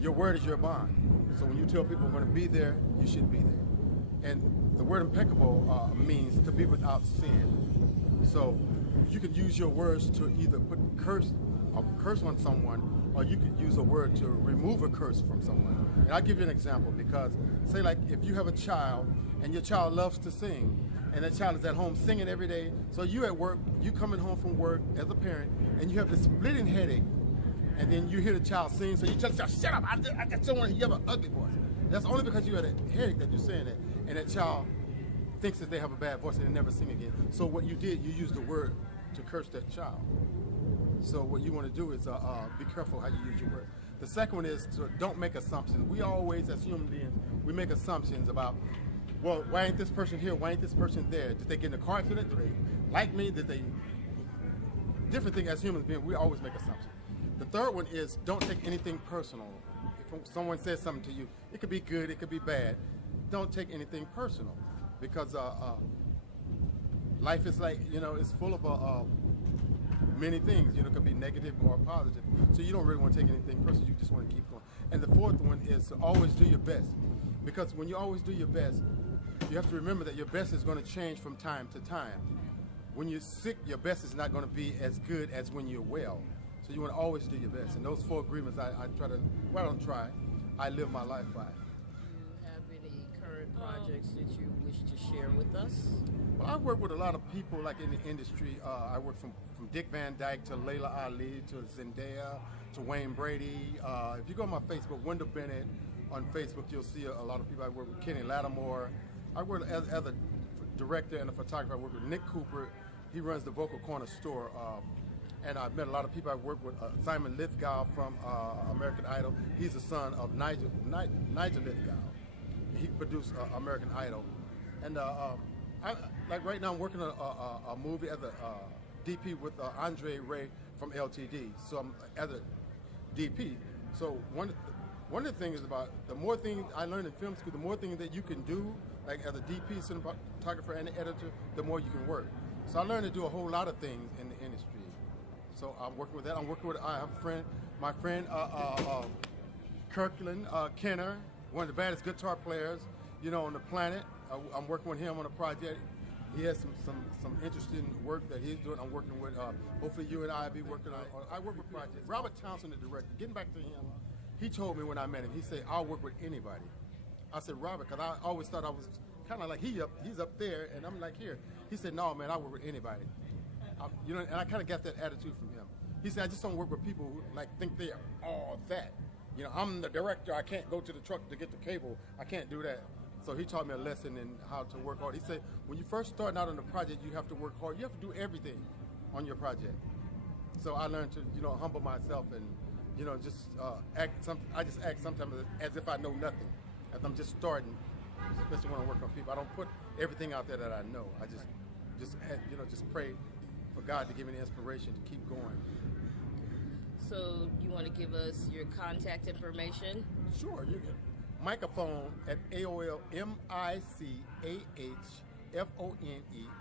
your word is your bond. So when you tell people we're going to be there, you should be there. And the word impeccable means to be without sin. So you could use your words to either put a curse on someone, or you could use a word to remove a curse from someone. And I'll give you an example, because say like if you have a child and your child loves to sing, and that child is at home singing every day, so you at work, you coming home from work as a parent, and you have this splitting headache, and then you hear the child sing, so you tell the child, shut up, I just don't want to hear an ugly voice. That's only because you had a headache that you're saying it, and that child thinks that they have a bad voice and they never sing again. So what you did, you used the word to curse that child. So what you want to do is be careful how you use your words. The second one is to don't make assumptions. We always, as human beings, we make assumptions about, well, why ain't this person here? Why ain't this person there? Did they get in a car accident? Do they like me? Did they? Different thing as human beings, we always make assumptions. The third one is don't take anything personal. If someone says something to you, it could be good, it could be bad. Don't take anything personal, because life is like, it's full of many things. It could be negative or positive. So you don't really want to take anything personal. You just want to keep going. And the fourth one is to always do your best, because when you always do your best, you have to remember that your best is going to change from time to time. When you're sick, your best is not going to be as good as when you're well. So you want to always do your best. And those 4 agreements, I live my life by. Do you have any current projects that you wish to share with us? Well, I work with a lot of people like in the industry. I work from Dick Van Dyke to Layla Ali to Zendaya to Wayne Brady. If you go on my Facebook, Wendell Bennett, on Facebook, you'll see a lot of people. I work with Kenny Lattimore. I work as a director and a photographer. I work with Nick Cooper. He runs the Vocal Corner store. And I've met a lot of people. I work with Simon Lithgow from American Idol. He's the son of Nigel Lithgow. He produced American Idol. And right now I'm working on a movie as a DP with Andre Ray from LTD. So I'm as a DP. So one of the things about the more things I learned in film school, the more things that you can do, like as a DP, cinematographer, and an editor, the more you can work. So I learned to do a whole lot of things in the industry. So I'm working with that. I have a friend, my friend Kirkland Kenner, one of the baddest guitar players, on the planet. I'm working with him on a project. He has some interesting work that he's doing. I'm working with, hopefully you and I will be working on. I work with projects. Robert Townsend, the director, getting back to him, he told me when I met him, he said, I'll work with anybody. I said, Robert, because I always thought I was kind of like he's up there, and I'm like here. He said, no, man, I work with anybody. And I kind of got that attitude from him. He said, I just don't work with people who think they are all that. I'm the director. I can't go to the truck to get the cable. I can't do that. So he taught me a lesson in how to work hard. He said, when you first starting out on the project, you have to work hard. You have to do everything on your project. So I learned to, humble myself and, just act. I just act sometimes as if I know nothing, as I'm just starting. Especially when I work on people, I don't put everything out there that I know. I just pray for God to give me the inspiration to keep going. So you want to give us your contact information? Sure, you can. Microphone at AOL, MICAHFONE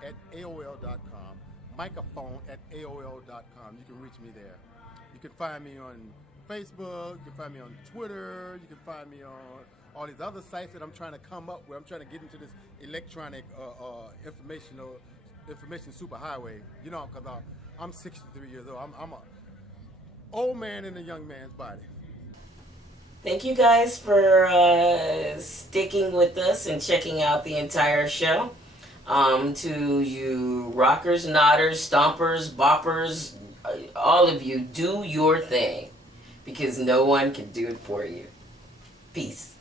at AOL.com. Microphone at AOL.com. You can reach me there. You can find me on Facebook, you can find me on Twitter, you can find me on all these other sites that I'm trying to come up with. I'm trying to get into this electronic information superhighway, because I'm 63 years old. I'm a old man in a young man's body. Thank you guys for sticking with us and checking out the entire show. To you rockers, nodders, stompers, boppers, all of you, do your thing, because no one can do it for you. Peace.